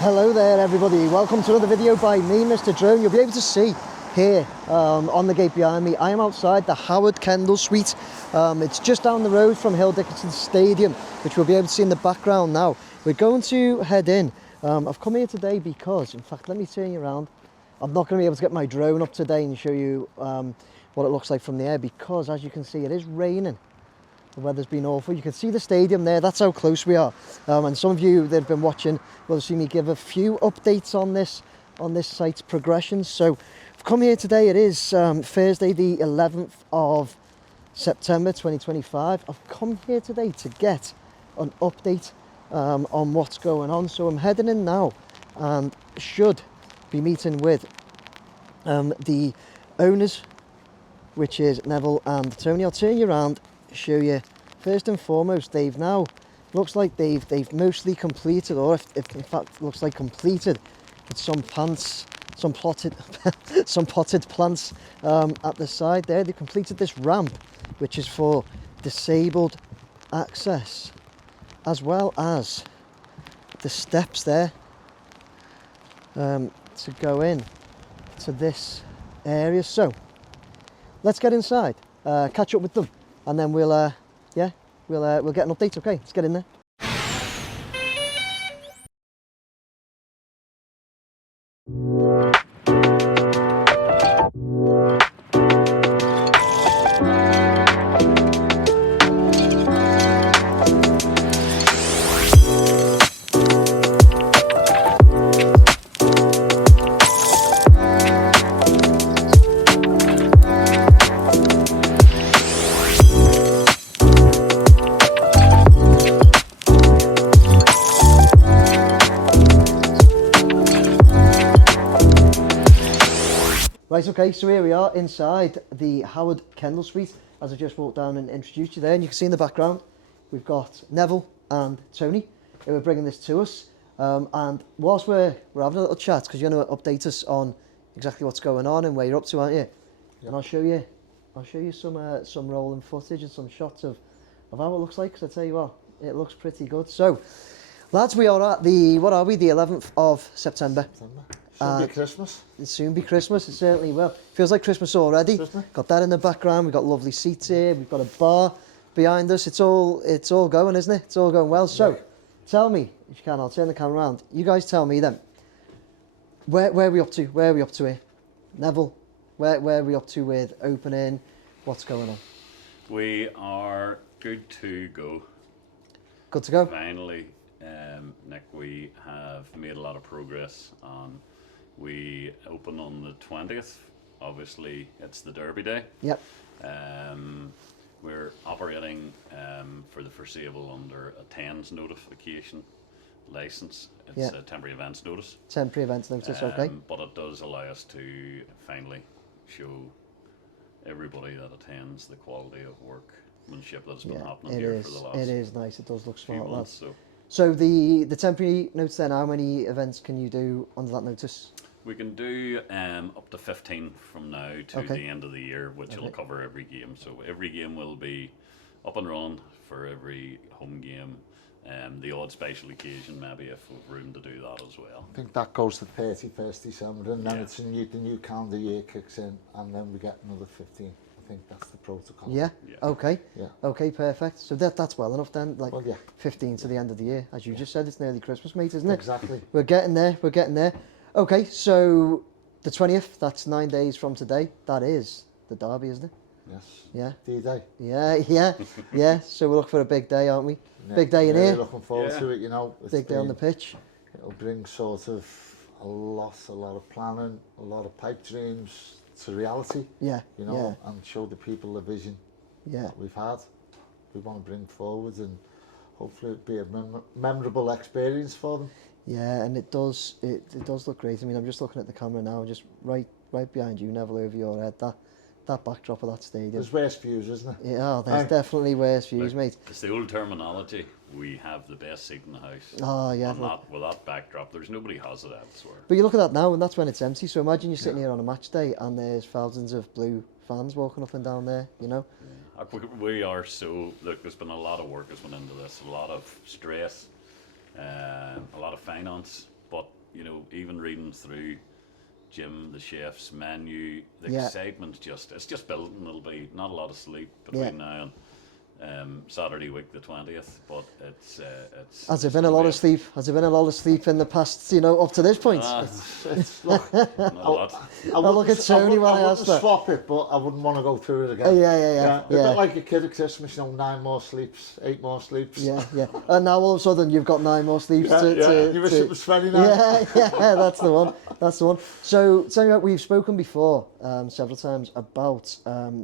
Hello there everybody, welcome to another video by me, Mr. Drone. You'll be able to see here on the gate behind me, I am outside the Howard Kendall Suite. It's just down the road from Everton FC Stadium, which we'll be able to see in the background now. We're going to head in. I've come here today because, in fact, let me turn you around. I'm not going to be able to get my drone up today and show you what it looks like from the air because, as you can see, it is raining. The weather's been awful. You can see the stadium there, that's how close we are. And some of you that have been watching will have seen me give a few updates on this site's progression. So I've come here today, it is Thursday the 11th of September 2025. I've come here today to get an update on what's going on. So I'm heading in now and should be meeting with the owners, which is Neville and Tony. I'll turn you around, show you. First and foremost, they've now, looks like they've mostly completed, or if in fact looks like completed, with some plants, some potted plants at the side there. They've completed this ramp, which is for disabled access, as well as the steps there to go in to this area. So let's get inside, catch up with them, and then we'll get an update. Okay, let's get in there. Right, okay, so here we are inside the Howard Kendall Suite, as I just walked down and introduced you there, and you can see in the background we've got Neville and Tony who are bringing this to us. And whilst we're having a little chat, because you're going to update us on exactly what's going on and where you're up to, aren't you? Yeah. And I'll show you some rolling footage and some shots of how it looks like, because I tell you what, it looks pretty good. So, lads, we are at the 11th of September. Soon be Christmas. It'll soon be Christmas, it certainly will. Feels like Christmas already. Got that in the background, we've got lovely seats here, we've got a bar behind us. It's all going, isn't it? It's all going well. So, tell me, if you can, I'll turn the camera around. You guys tell me then, where are we up to? Where are we up to here? Neville, where are we up to with opening? What's going on? We are good to go. Good to go? Finally, Nick, we have made a lot of progress on. We open on the 20th. Obviously, it's the Derby Day. Yep. We're operating for the foreseeable under a TENS notification license. It's a temporary events notice. Temporary events notice, okay. But it does allow us to finally show everybody that attends the quality of workmanship that's been happening here for the last. It is nice. It does look smart, months, lads. So the temporary notice then, how many events can you do under that notice? We can do up to 15 from now to the end of the year, which will cover every game. So every game will be up and running for every home game. The odd special occasion, maybe, if we've room to do that as well. I think that goes to 31st December, and then it's the new calendar year kicks in, and then we get another 15. I think that's the protocol. Yeah. Okay. Yeah. Okay. Perfect. So that's well enough then. Like 15 to the end of the year, as you just said. It's nearly Christmas, mate, isn't it? Exactly. We're getting there. We're getting there. Okay. So the 20th. That's 9 days from today. That is the Derby, isn't it? Yes. Yeah. D-Day. Yeah. So we're looking for a big day, aren't we? Yeah. Big day in here. Looking forward to it. You know. Big day on the pitch. It'll bring sort of a lot of planning, a lot of pipe dreams to reality. Yeah. You know, and show the people the vision that we've had. We want to bring forward, and hopefully it'll be a memorable experience for them. Yeah, and it does look great. I mean, I'm just looking at the camera now, just right behind you, Neville, over your head. That backdrop of that stadium. There's worse views, isn't it? Yeah, there's definitely worse views, mate. It's the old terminology. We have the best seat in the house. Oh, yeah. And with that backdrop, there's nobody has it elsewhere. But you look at that now, and that's when it's empty. So imagine you're sitting here on a match day, and there's thousands of blue fans walking up and down there, you know? Yeah. We are so... Look, there's been a lot of work that's went into this, a lot of stress, a lot of finance, but you know, even reading through Jim, the chef's menu, the Yeah. excitement it's just building. There'll be not a lot of sleep between now and Saturday week the 20th, but it's Has there been a lot of sleep? Has there been a lot of sleep in the past, you know, up to this point? Look, not a lot. I look at Tony when I asked that. swap it, but I wouldn't want to go through it again. Yeah. A bit like a kid at Christmas, you know, 9 more sleeps, 8 more sleeps. Yeah. And now all of a sudden you've got 9 more sleeps You wish it was 29. Yeah, that's the one. That's the one. So, Tony, we've spoken before several times about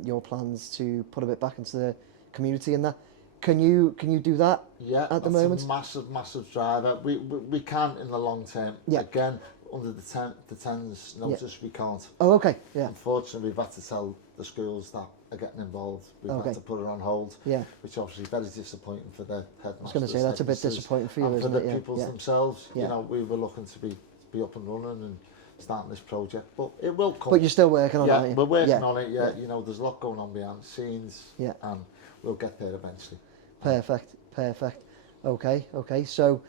your plans to put a bit back into the community and that. Can you do that at the moment? That's a massive driver. We can in the long term. Yeah. Again, under the 10's notice, we can't. Oh, okay. Yeah. Unfortunately, we've had to tell the schools that are getting involved. We've had to put it on hold. Yeah. Which obviously is very disappointing for the headmasters. I was going to say that's a bit disappointing for you, and isn't for it? the pupils themselves. Yeah. You know, we were looking to be up and running and starting this project, but it will come. But you're still working on it, aren't you? We're working on it. Yeah. You know, there's a lot going on behind the scenes. Yeah. And we'll get there eventually. Perfect. Okay. So,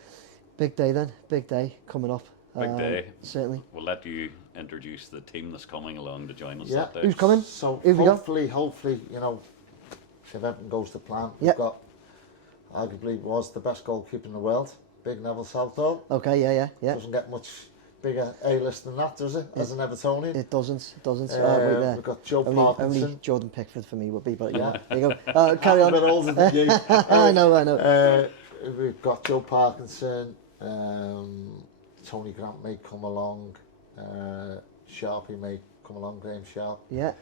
big day then. Big day coming up. Big day. Certainly. We'll let you introduce the team that's coming along to join us Yeah. that day. Who's coming? So Who've we got? hopefully, you know, if everything goes to plan, Yeah. we've got arguably was the best goalkeeper in the world, Big Neville Southall. Okay, yeah. Doesn't get much bigger A-list than that, does it? As an Evertonian. It doesn't. We've got Joe Parkinson. Only Jordan Pickford for me would be, but yeah, there you go. Carry on. I'm a bit older than you. I know. We've got Joe Parkinson, Tony Grant may come along, Sharpie may come along, Graham Sharp. Yeah.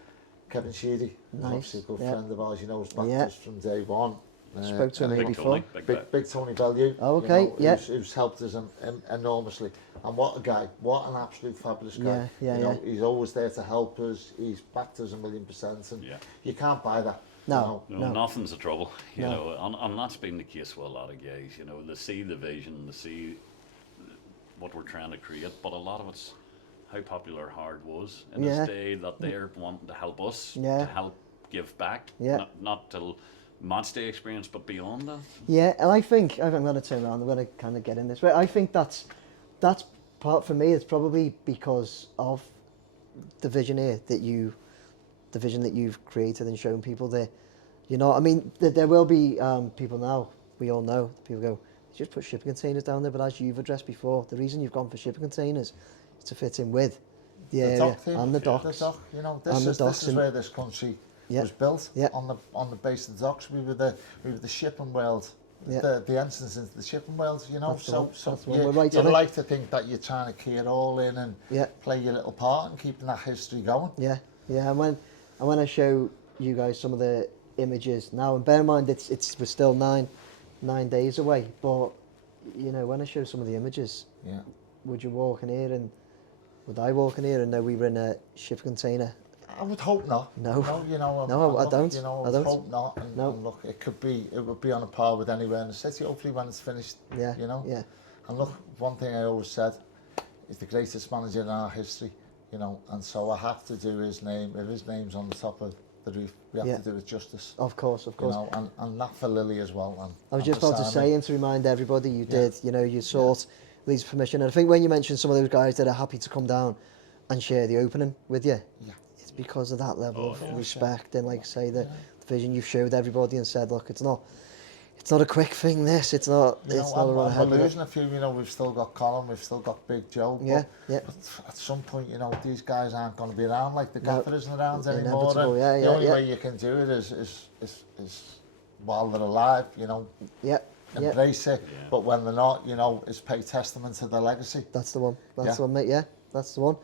Kevin Sheedy, Nice. obviously a good friend of ours, you know, has backed us from day one. Spoke to him Big before. Tony, Big Tony Bellew. Oh, okay, you know, who's helped us enormously. And what a guy, what an absolute fabulous guy. Yeah, you know, he's always there to help us, he's backed us 1,000,000%, and you can't buy that. No. You know? No, nothing's a trouble, you know, and that's been the case with a lot of guys, you know, they see the vision, they see what we're trying to create, but a lot of it's how popular Howard was in his day, that they're wanting to help us, to help give back, not till match day experience, but beyond that. Yeah, and I think I'm going to turn around, I'm going to kind of get in this, but I think that's part for me, it's probably because of the vision here the vision that you've created and shown people there. You know, I mean, there will be people now, we all know, people go, just put shipping containers down there, but as you've addressed before, the reason you've gone for shipping containers is to fit in with the area and the docks. The dock, you know, this is where this country was built, on the base of the docks. We were the shipping world, the entrance into the shipping world, you know. You'd like to think that you're trying to key it all in and play your little part in keeping that history going. Yeah, and when I show you guys some of the images now, and bear in mind we're still nine days away, but you know, when I show some of the images, would you walk in here and would I walk in here and know we were in a ship container? I would hope not. No, you know, no, I don't. You know, I don't. hope not. And look, it would be on a par with anywhere in the city. Hopefully, when it's finished, you know. Yeah. And look, one thing I always said is the greatest manager in our history, you know. And so I have to do his name. If his name's on the top of the roof, we have to do it justice. Of course. You know, and that for Lily as well. And I was just about to say, and to remind everybody, you did. You know, you sought Lee's permission, and I think when you mentioned some of those guys that are happy to come down and share the opening with you, it's because of that level of respect and, like I say, the vision you've showed everybody and said, look, it's not a quick thing. It's not a run ahead. We're losing a few. You know, we've still got Colin, we've still got Big Joe. But at some point, you know, these guys aren't going to be around. Like the gaffer isn't around anymore. And the only way you can do it is while they're alive. You know. Embrace it, but when they're not, you know, it's pay testament to their legacy. That's the one. That's the one, mate. Yeah, that's the one.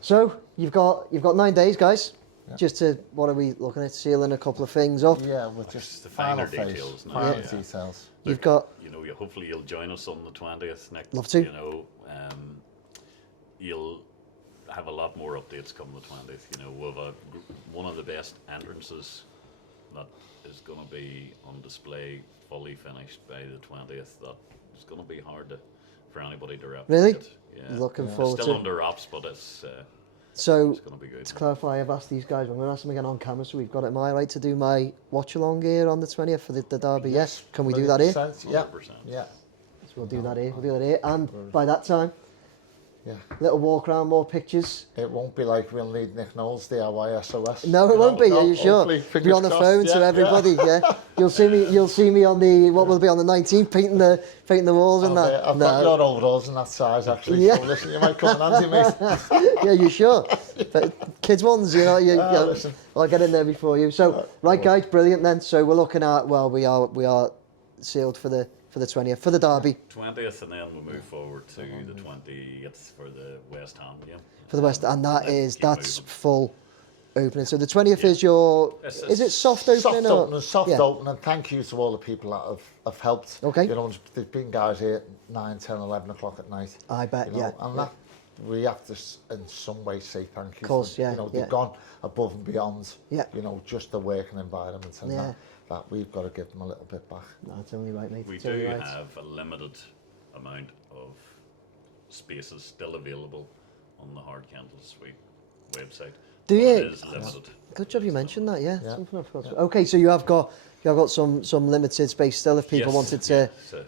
So you've got 9 days, guys. Just to, what are we looking at? Sealing a couple of things up. Yeah, with just the final details. Final details. You've got. You know, hopefully you'll join us on the 20th next. Love to. You know, you'll have a lot more updates come the 20th. You know, we've one of the best entrances that is going to be on display, fully finished by the 20th. That is going to be hard for anybody to replicate. Really? Yeah. Looking forward to it. Still under wraps, but it's going to be good. To clarify, I've asked these guys, I'm going to ask them again on camera, so we've got it. Am I right to do my watch along here on the 20th for the derby? Yes. Can we do that here? 100%. Yeah. So we'll do that here. And by that time, little walk around, more pictures. It won't be like we'll need Nick Knowles DIY SOS. No, it won't be. Are you sure? Be on the phone to everybody. Yeah. You'll see me on the what will be on the 19th painting the walls and that. I've got your overalls in that size actually. Yeah. So listen, you might come in handy, mate. Yeah, you sure? But kids ones, you know, I'll get in there before you. So right, guys, brilliant then. So we're looking at we are sealed for the 20th for the derby. 20th, and then we'll move forward to the 20th for the West Ham game. For the West, and that's full opening. So the 20th is your. Is it soft opening? Soft opening. Thank you to all the people that have helped. Okay. You know, there's been guys here 9, 10, 11 o'clock at night. I bet. You know, and that we have to in some way say thank you. Of course, you know, they've gone above and beyond. You know, just the working environment and that we've got to give them a little bit back. That's only right, mate. We do have a limited amount of spaces still available on the Howard Kendall Suite website. Do you? It is limited. Good job you mentioned that. Yeah. Something I forgot. Okay, so you have got some limited space still if people wanted to. So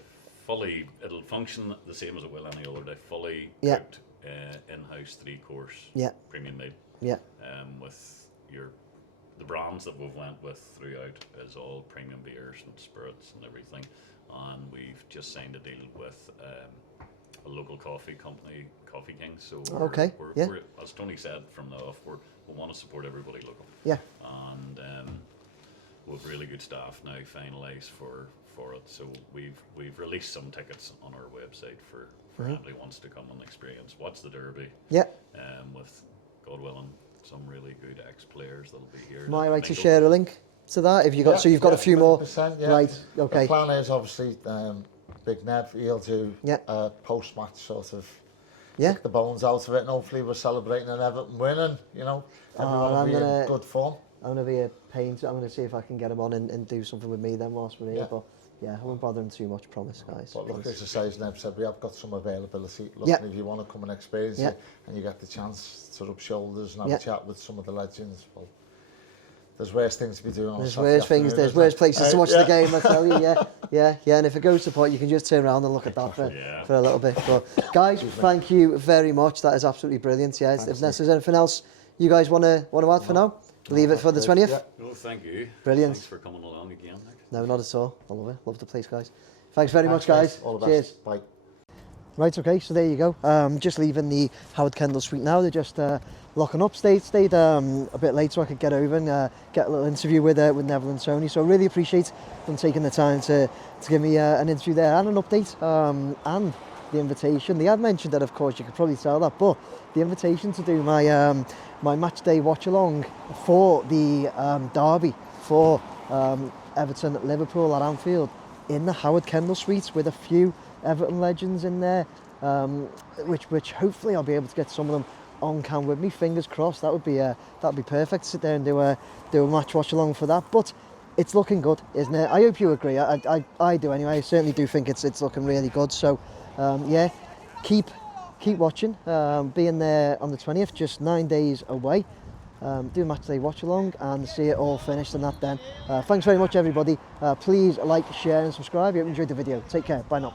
it'll function the same as it will any other day. Fully cooked in-house 3-course premium meal. Yeah. With the brands that we've went with throughout is all premium beers and spirits and everything, and we've just signed a deal with a local coffee company, Coffee King. So we're, as Tony said from the off, we want to support everybody local. Yeah. And we've really good staff now finalised for it. So we've released some tickets on our website for anybody who wants to come and watch the derby. Yeah. With, God willing, some really good ex-players that'll be here. Am I right to share a link to that? If you got, so you've got a few more. Right. Okay. The plan is obviously Big Ned. He'll do post-match sort of. Pick the bones out of it, and hopefully we're celebrating an Everton win, and you know everyone will be in good form. I'm gonna be a pain. I'm gonna see if I can get him on and do something with me then whilst we're here. But yeah, I won't bother him too much, promise, guys. But look, as I say, as Neb said, we have got some availability. Look, if you want to come and experience it, and you get the chance to rub shoulders and have a chat with some of the legends, well, there's worse things to be doing on There's worse things, there's worse places to watch the game, I tell you, yeah. And if it goes to pot, you can just turn around and look at that for a little bit. But guys, thank you very much. That is absolutely brilliant. Yeah, if there's anything else you guys want to add for now, leave it for the 20th. Yeah. Well, thank you. Brilliant. Thanks for coming along again, Nick. No, not at all. I love it. Love the place, guys. Thanks very much, guys. All the best. Cheers. Bye. Right, okay, so there you go. Just leaving the Howard Kendall Suite now. They're just locking up. Stayed a bit late so I could get over and get a little interview with Neville and Tony. So I really appreciate them taking the time to give me an interview there and an update and the invitation. They had mentioned that, of course, you could probably tell that, but the invitation to do my my match day watch along for the derby for Everton at Liverpool at Anfield in the Howard Kendall Suite with a few Everton legends in there, which hopefully I'll be able to get some of them on cam with me. Fingers crossed. That'd be perfect. Sit there and do a match watch along for that. But it's looking good, isn't it? I hope you agree. I do anyway. I certainly do think it's looking really good. So yeah, keep watching. Being there on the 20th, just 9 days away. Do a match day watch along and see it all finished and that then. Thanks very much, everybody. Please like, share and subscribe. I hope you enjoyed the video. Take care. Bye now.